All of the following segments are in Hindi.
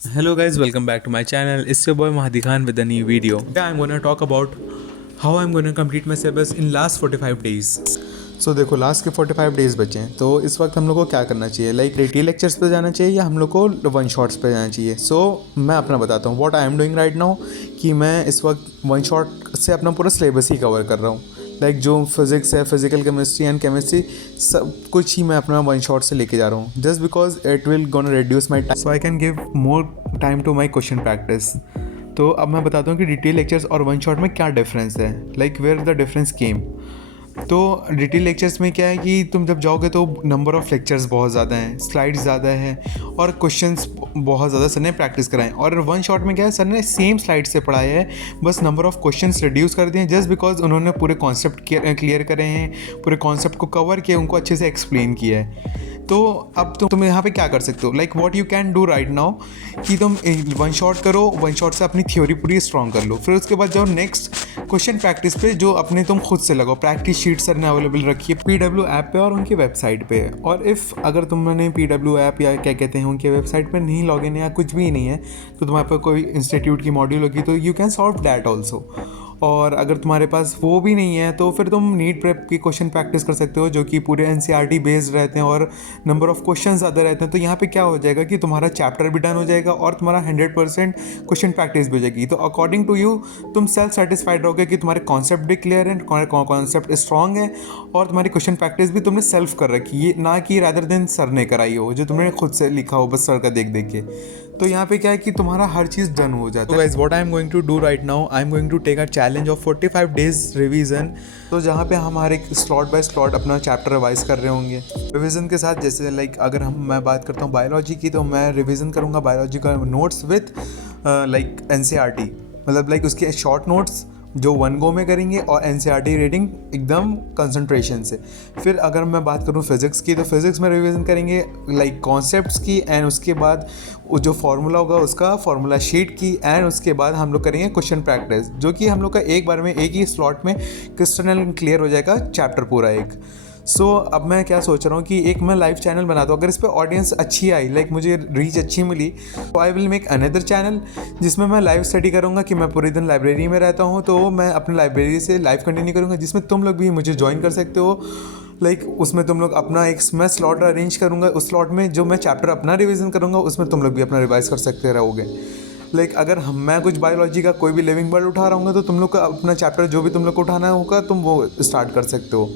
Hello guys, welcome back to my channel. It's your boy Mahdi Khan with a new video. Today I'm gonna talk about how I'm gonna complete my syllabus in last 45 days. सो देखो लास्ट के 45 डेज़ बचे हैं, तो इस वक्त हम लोग को क्या करना चाहिए, लाइक रेटी लेक्चर्स पे जाना चाहिए या हम लोग को वन शॉट्स पे जाना चाहिए। मैं अपना बताता हूँ what I am doing right now, कि मैं इस वक्त वन शॉट से अपना पूरा सिलेबस ही कवर कर रहा हूँ। लाइक जो फिज़िक्स है, फिजिकल केमिस्ट्री एंड केमिस्ट्री, सब कुछ ही मैं अपना वन शॉट से लेके जा रहा हूँ, just because it will gonna reduce my time, so I can give more time to my question practice. तो अब मैं बताता हूँ कि डिटेल लेक्चर्स और वन शॉट में क्या डिफरेंस है, like where the difference came. तो डिटेल लेक्चर्स में क्या है कि तुम जब जाओगे तो नंबर ऑफ़ लेक्चर्स बहुत ज़्यादा हैं, स्लाइड्स ज़्यादा हैं और क्वेश्चंस बहुत ज़्यादा सर ने प्रैक्टिस कराएं। और वन शॉट में क्या है, सर ने सेम स्लाइड से पढ़ाया है, बस नंबर ऑफ़ क्वेश्चंस रिड्यूस कर दिए हैं, जस्ट बिकॉज उन्होंने पूरे कॉन्सेप्ट क्लियर करे हैं, पूरे कॉन्सेप्ट को कवर किया, उनको अच्छे से एक्सप्लेन किया है। तो अब तुम यहाँ पे क्या कर सकते हो, like what you can do right now, कि तुम वन शॉट करो, वन शॉट से अपनी थ्योरी पूरी स्ट्रॉन्ग कर लो, फिर उसके बाद जाओ नेक्स्ट क्वेश्चन प्रैक्टिस पे, जो अपने तुम खुद से लगाओ। प्रैक्टिस शीट सर ने अवेलेबल रखी है PW ऐप पे और उनकी वेबसाइट पे। और इफ़ अगर तुमने PW ऐप या क्या कहते हैं उनके वेबसाइट पे नहीं लॉगिन या कुछ भी नहीं है, तो तुम्हारे पास कोई इंस्टीट्यूट की मॉड्यूल होगी, तो you can solve that also. और अगर तुम्हारे पास वो भी नहीं है, तो फिर तुम नीट प्रेप की क्वेश्चन प्रैक्टिस कर सकते हो, जो कि पूरे NCERT बेस्ड रहते हैं और नंबर ऑफ़ क्वेश्चन ज़्यादा रहते हैं। तो यहाँ पे क्या हो जाएगा कि तुम्हारा चैप्टर भी डन हो जाएगा और तुम्हारा 100% क्वेश्चन प्रैक्टिस भी हो जाएगी। तो अकॉर्डिंग टू यू तुम सेल्फ सेटिस्फाइड रहोगे कि तुम्हारे कॉन्सेप्ट भी क्लियर है, कॉन्सेप्ट स्ट्रॉन्ग है और तुम्हारी क्वेश्चन प्रैक्टिस भी तुमने सेल्फ कर रखी है, ना कि रादर देन सर ने कराई हो, जो तुमने खुद से लिखा हो बस सर का देख देख के। तो यहाँ पे क्या है कि तुम्हारा हर चीज़ डन हो जाता है। Guys what I am going to do right now, I am going to take a challenge of 45 days revision. तो जहाँ पे हम हर एक स्लॉट बाय स्लॉट अपना चैप्टर रिवाइज कर रहे होंगे रिवीजन के साथ। जैसे लाइक अगर मैं बात करता हूँ बायोलॉजी की, तो मैं रिवीजन करूँगा बायोलॉजी का नोट्स विथ लाइक NCERT, मतलब लाइक उसके शॉर्ट नोट्स जो वन गो में करेंगे और NCERT रीडिंग एकदम कंसंट्रेशन से। फिर अगर मैं बात करूँ फिज़िक्स की, तो फिज़िक्स में रिवीजन करेंगे लाइक कॉन्सेप्ट्स की, एंड उसके बाद वो जो फार्मूला होगा उसका फार्मूला शीट की, एंड उसके बाद हम लोग करेंगे क्वेश्चन प्रैक्टिस, जो कि हम लोग का एक बार में एक ही स्लॉट में क्रिस्टल क्लियर हो जाएगा चैप्टर पूरा एक। अब मैं क्या सोच रहा हूँ कि एक मैं लाइव चैनल बनाता हूँ, अगर इस पर ऑडियंस अच्छी आई, लाइक मुझे रीच अच्छी मिली, तो I will make another channel जिसमें मैं लाइव स्टडी करूँगा, कि मैं पूरे दिन लाइब्रेरी में रहता हूँ, तो मैं अपनी लाइब्रेरी से लाइव कंटिन्यू करूँगा, जिसमें तुम लोग भी मुझे ज्वाइन कर सकते हो। लाइक उसमें तुम लोग अपना एक मैं स्लॉट अरेंज करूँगा, उस स्लॉट में जो मैं चैप्टर अपना रिविज़न करूँगा, उसमें तुम लोग भी अपना रिवाइज कर सकते रहोगे। लाइक अगर मैं कुछ बायोलॉजी का कोई भी लिविंग वर्ड उठा रहा हूँ, तो तुम लोग का अपना चैप्टर जो भी तुम लोग को उठाना होगा, तुम वो स्टार्ट कर सकते हो।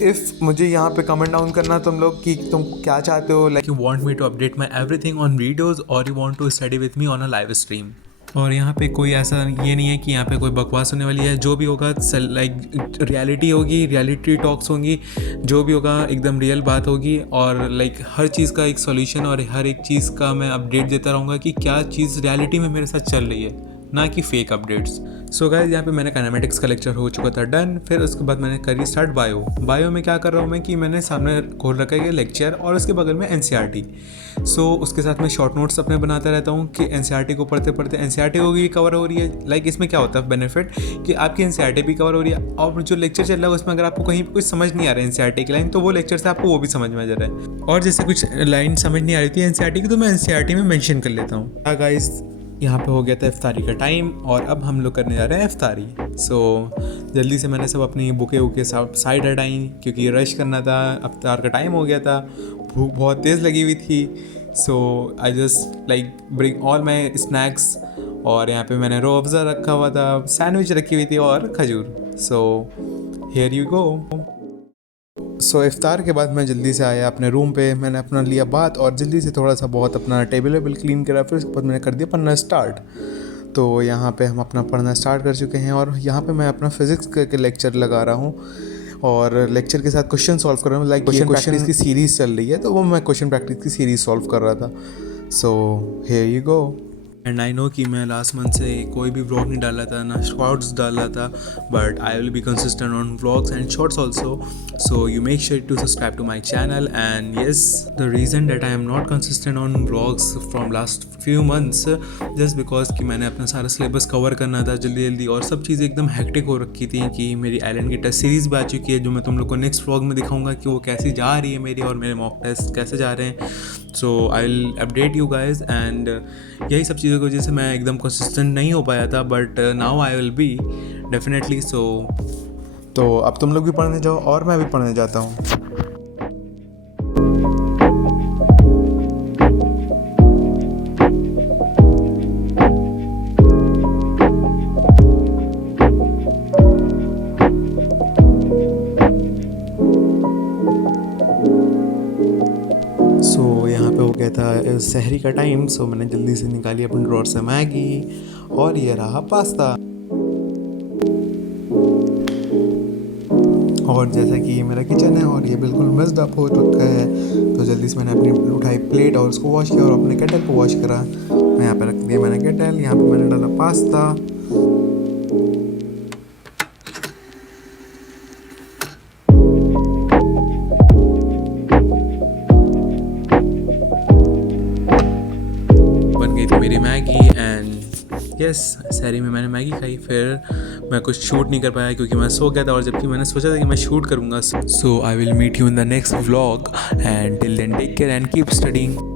इफ़ मुझे यहाँ पे कमेंट डाउन करना तुम लोग कि तुम क्या चाहते हो, like You want me to update my everything on videos or you want to study with me on a live stream? और यहाँ पे कोई ऐसा ये नहीं है कि यहाँ पे कोई बकवास होने वाली है। जो भी होगा लाइक रियलिटी होगी, रियलिटी टॉक्स होंगी, जो भी होगा एकदम रियल बात होगी। और लाइक हर चीज़ का एक सॉल्यूशन और हर एक चीज़ का मैं अपडेट देता रहूँगा कि क्या चीज़ रियलिटी में मेरे साथ चल रही है, ना कि फेक अपडेट्स। सो गाइस यहाँ पे मैंने काइनेमेटिक्स का लेक्चर हो चुका था डन। फिर उसके बाद मैंने करी स्टार्ट बायो में क्या कर रहा हूँ मैं, कि मैंने सामने खोल रखा है लेक्चर और उसके बगल में NCERT। उसके साथ मैं शॉर्ट नोट्स अपने बनाता रहता हूँ कि NCERT को पढ़ते पढ़ते NCERT को भी कवर हो रही है। लाइक इसमें क्या होता है बेनिफिट, कि आपकी NCERT भी कवर हो रही है, और जो लेक्चर चल रहा है उसमें अगर आपको कहीं कुछ समझ नहीं आ रहा है NCERT की लाइन, तो वो लेक्चर से आपको वो भी समझ में आ जा रहा है। और जैसे कुछ लाइन समझ नहीं आ रही थी NCERT की, तो मैं NCERT में मैंशन कर लेता हूँ। गाइस यहाँ पे हो गया था इफ्तारी का टाइम और अब हम लोग करने जा रहे हैं इफ्तारी। जल्दी से मैंने सब अपनी बुकें वुकें साइड हटाई, क्योंकि रश करना था, इफ्तार का टाइम हो गया था, भूख बहुत तेज़ लगी हुई थी। I just like bring all my snacks. और यहाँ पे मैंने रो अफ़ज़ा रखा हुआ था, सैंडविच रखी हुई थी और खजूर। Here you go. इफ्तार के बाद मैं जल्दी से आया अपने रूम पे, मैंने अपना लिया बात और जल्दी से थोड़ा सा बहुत अपना टेबल वेबल क्लीन करा। फिर उसके बाद मैंने कर दिया पढ़ना स्टार्ट। तो यहाँ पे हम अपना पढ़ना स्टार्ट कर चुके हैं और यहाँ पे मैं अपना फिज़िक्स के लेक्चर लगा रहा हूँ और लेक्चर के साथ क्वेश्चन सॉल्व कर रहा हूँ। लाइक क्वेश्चन प्रैक्टिस की सीरीज़ चल रही है, तो वो मैं क्वेश्चन प्रैक्टिस की सीरीज़ सॉल्व कर रहा था। Here you go. And I know कि मैं लास्ट मंथ से कोई भी व्लॉग नहीं डाला था, ना शॉर्ट्स डाला था, but I will be consistent on vlogs and shorts also. So you make sure to subscribe to my channel. And yes, the reason that I am not consistent on vlogs from last few months just because कि मैंने अपना सारा सिलेबस कवर करना था जल्दी जल्दी, और सब चीज़ें एकदम हेक्टिक हो रखी थी कि मेरी आइलैंड की टेस्ट सीरीज़ भी आ चुकी है जो मैं तुम लोग को नेक्स्ट व्लॉग में दिखाऊंगा कि वो कैसी जा रही है मेरी, और मेरे मॉक टेस्ट कैसे जा रहे हैं. So I will update you guys. And यही सब चीज़ों की वजह से मैं एकदम कंसिस्टेंट नहीं हो पाया था, but now I will be definitely. So तो अब तुम लोग भी पढ़ने जाओ और मैं भी पढ़ने जाता हूँ. सो यहाँ पे हो गया था सहरी का टाइम. सो मैंने जल्दी से निकाली अपनी ड्रॉर से मैगी, और ये रहा पास्ता. और जैसा कि ये मेरा किचन है और ये बिल्कुल मेस्ड अप हो चुका है, तो जल्दी से मैंने अपनी उठाई प्लेट और उसको वॉश किया और अपने केटल को वॉश करा. मैं यहाँ पे रख दिया मैंने केटल, यहाँ पे मैंने डाला पास्ता. बन गई थी मेरी मैगी. एंड यस, सहरी में मैंने मैगी खाई. फिर मैं कुछ शूट नहीं कर पाया क्योंकि मैं सो गया था, और जबकि मैंने सोचा था कि मैं शूट करूँगा. So I will meet you in the next vlog. And till then take care and keep studying.